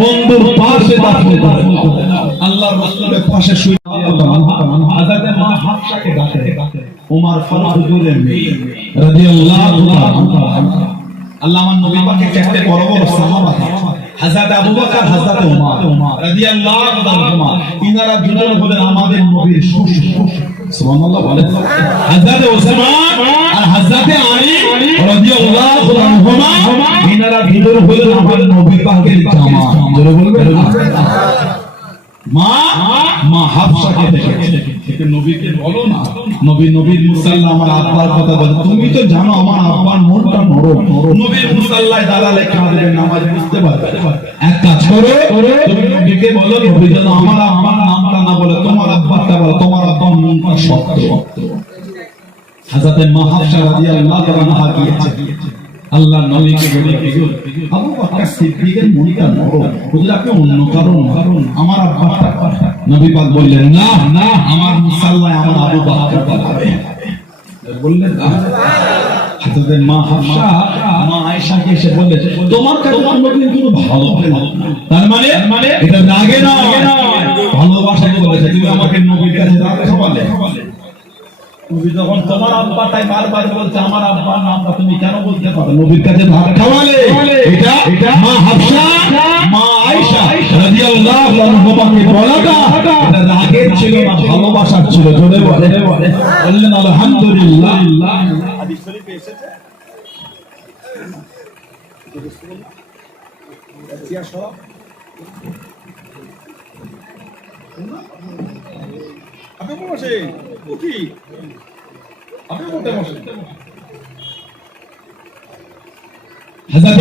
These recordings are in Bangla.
বন্ধুর পাশে দাফন করে আল্লাহর রাসূলের পাশে শুয়ে হযরত মা হাফসাকে ডাকে ওমর ফারুক হুজুরের মেয়ে রাদিয়াল্লাহু তাআলা আল্লাহ আমার নবী পাকের চারটি বড় বড় সাহাবা হযরত আবু বকর হযরত ওমর রাদিয়াল্লাহু তাআলা ইনারা দুজন হলেন আমাদের নবীর শ্বশুর সুবহানাল্লাহ বলেন হযরত ওসমান আর হযরত আলী রাদিয়াল্লাহু আনহুমা ইনারা দুজন হলেন আমাদের নবী পাকের জামা জোরে বলবেন মা হাফসাকে দেখে নবীকে বলো না নবীর মুসাল্লা আমার আব্বার কথা বলে তুমি তো জানো আমার আব্বার মনটা নরম নবীর মুসাল্লায় দাঁড়ালে কাঁদবে নামাজ বুঝতে পারবে এক কাজ করো তুমি নবীকে বলো নবী যেন আমার আব্বার নামটা না বলে তোমার আব্বারটা বলো তোমার আব্বার মনটা শক্ত হযরত মা হাফসা রাদিয়াল্লাহু তাআলা গিয়েছে আল্লাহ নবীকে বলে আবু বকর সিদ্দিকের মনটা নরম হুজুর আপনি অন্য কারণ আমার আব্বাটা নবী পাক বললেন না আমার মুসাল্লায় আমার আবু বকর বলাবে বললেন না হযরত মা হাফসা মা আয়েশাকে এসে বললেন তোমার কাছে কোনদিন কোনো ভালো হয় না তার মানে এটা রাগে না ভালোবাসাকে বলেছে তুমি আমাকে নবীর কাছে রাখালে নবী যখন তোমার আব্বাটাই বারবার বলছে আমার আব্বার নামটা তুমি কেন বলতে পারো নবীর কাছে ভাত খাওয়ালে এটা মা হাফসা মা আয়েশা রাদিয়াল্লাহু আনহাকে বলাটা এটা রাগের ছিল না ভালোবাসার ছিল জোরে বললেন আলহামদুলিল্লাহ হাদিস শরীফে এসেছে ইয়া সব আপনি বসে কি আপনি বলতে বসে হযরত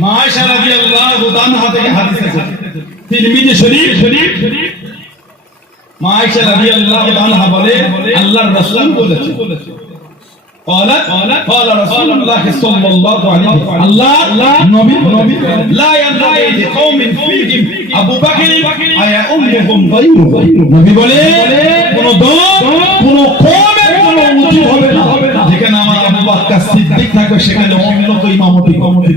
মা আয়েশা রাদিয়াল্লাহু তাআলা থেকে হাদিস আছে তিরমিজি শরীফ মা আয়েশা রাদিয়াল্লাহু তাআলা বলে আল্লাহর রাসূল বলেছে قال رسول الله صلى الله عليه وسلم الله نبي لا ينبغي لقوم فيهم ابو بكر ايا امهم غيره নবী বলে কোন দল কোন কওমের কোন উঁচু হবে না যেখানে আমার আবু বকর সিদ্দিক থাকবে সেখানে অন্য কেউ ইমামতি করবে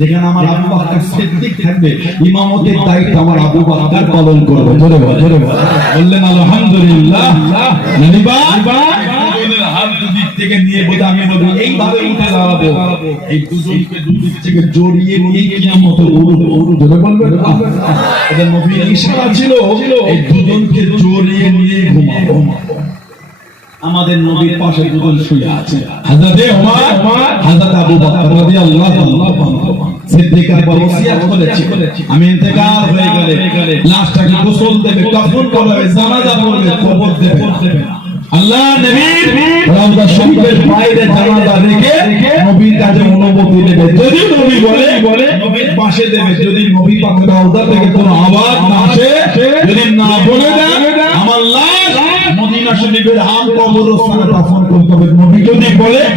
যেখানে আমার আবু বকর সিদ্দিক থাকবে ইমামতির দায়িত্ব আমার আবু বকর পালন করবে জোরে বললেন আলহামদুলিল্লাহ নবী হাত দুদিক থেকে নিয়ে বোধ আমি নবী এইভাবে উঠে দাঁড়াবো এই দুজনকে দুদিক থেকে জড়িয়ে নিয়ে কিয়ামতের জোরে বলবেন এটা নবীর ইশারা ছিল এই দুজনকে জড়িয়ে নিয়ে ঘুমাবো আমাদের নবীর পাশে দুজন শুয়ে আছে হযরত ওমর হযরত আবু বকর রাদিয়াল্লাহু তাআলা সিদ্দিক আকবর ওসিয়ত করেছে, আমি ইন্তেকাল হয়ে গেলে লাশটাকে গোসল দেবে, কাফন পরাবে, জানাজা পড়বে, কবর দেবে। আল্লাহ নবীর রওজা শরীফের বাইরে জানাজা রেখে নবীর কাছে অনুমতি নেবে। যদি নবী বলে নবীর পাশে দেবে, যদি নবী পাকের রওজা থেকে কোনো আওয়াজ না আসে, যদি না বলে দেন আমার লাশ মদিনা শরীফের আম কবরস্থানে দাফন করতে হবে। নবী যদি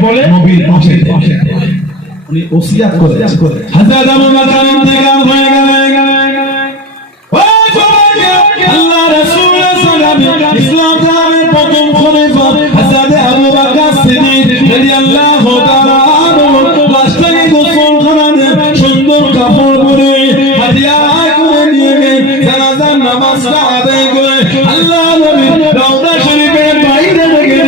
বলে নবীর পাশে দেবে। উনি ওসিয়ত করে হযরত আবু বকর ইন্তেকাল হয়ে গেলেন। আল্লাহ রাসূল সাল্লাল্লাহু ইসলাম ধর্মের প্রথম খলিফা হযরত আবু বকর সিদ্দিক রাদিয়াল্লাহু তাআলা আনহু লাশটাকে গোসলখানায় সুন্দর কাপড় পরে হাদিয়া করে নিয়ে গিয়ে জানাজার নামাজটা আদায় করে আল্লাহ নবী রওজা শরীফের বাইরে রেখে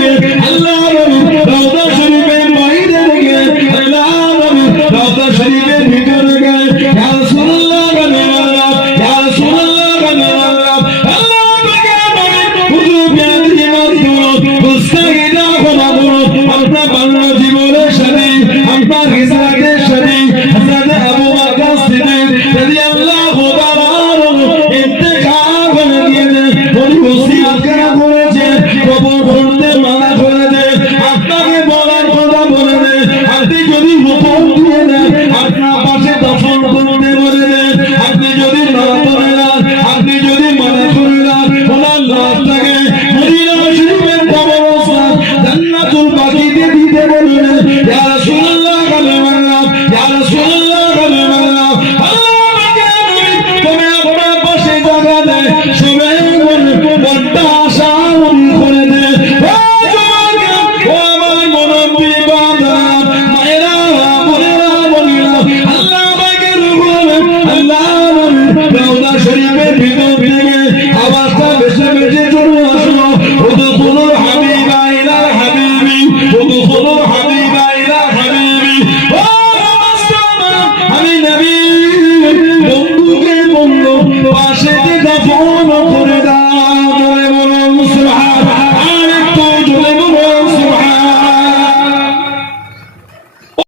আল্লাহ নবী রওজা শরীফের বাইরে রেখে আল্লাহ নবী রওজা শরীফের ভিতরে গেলেন। ইয়া রাসূলুল্লাহ আল্লাহ ইয়া রাসূলুল্লাহ আল্লাহ আল্লাহ পাকে নবী হুজুর বিয়াদি মাসুদ মুস্তাগিদা খোদা বলো আপনার বাংলা জীবনের সাথে আপনার হিজরতের সাথে হযরত আবু বকর সিদ্দিক রাদিয়াল্লাহু তাআলা আনহু ইন্তেকাল করে গিয়েছেন। উনি ওসিয়ত করেছে কবর খুঁড়তে মানা করেছে, আপনাকে বলার কথা বলে দেন, আপনি যদি হুকুম দিয়ে দেন আপনার পাশে দাফন করতে বলে দেন, আপনি যদি না বলে দেন, আপনি যদি মানা করে দেন ওনার লাশটাকে মদিনা শরীফের কবরস্থান জান্নাতুল বাকিতে দিতে বললেন। ইয়া রাসূলুল্লাহ আল্লাহ ইয়া রাসূলুল্লাহ আল্লাহ আল্লাহ পাকে নবী তুমি আপনার পাশে জায়গা দেন, সবাই মনটা আশা করে দেন। ও আমার মুরব্বি বাবা মায়েরা বোনেরা বলিলাম আল্লাহ পাকে রূহ আল্লাহ রওজা শরীফের ভিতরে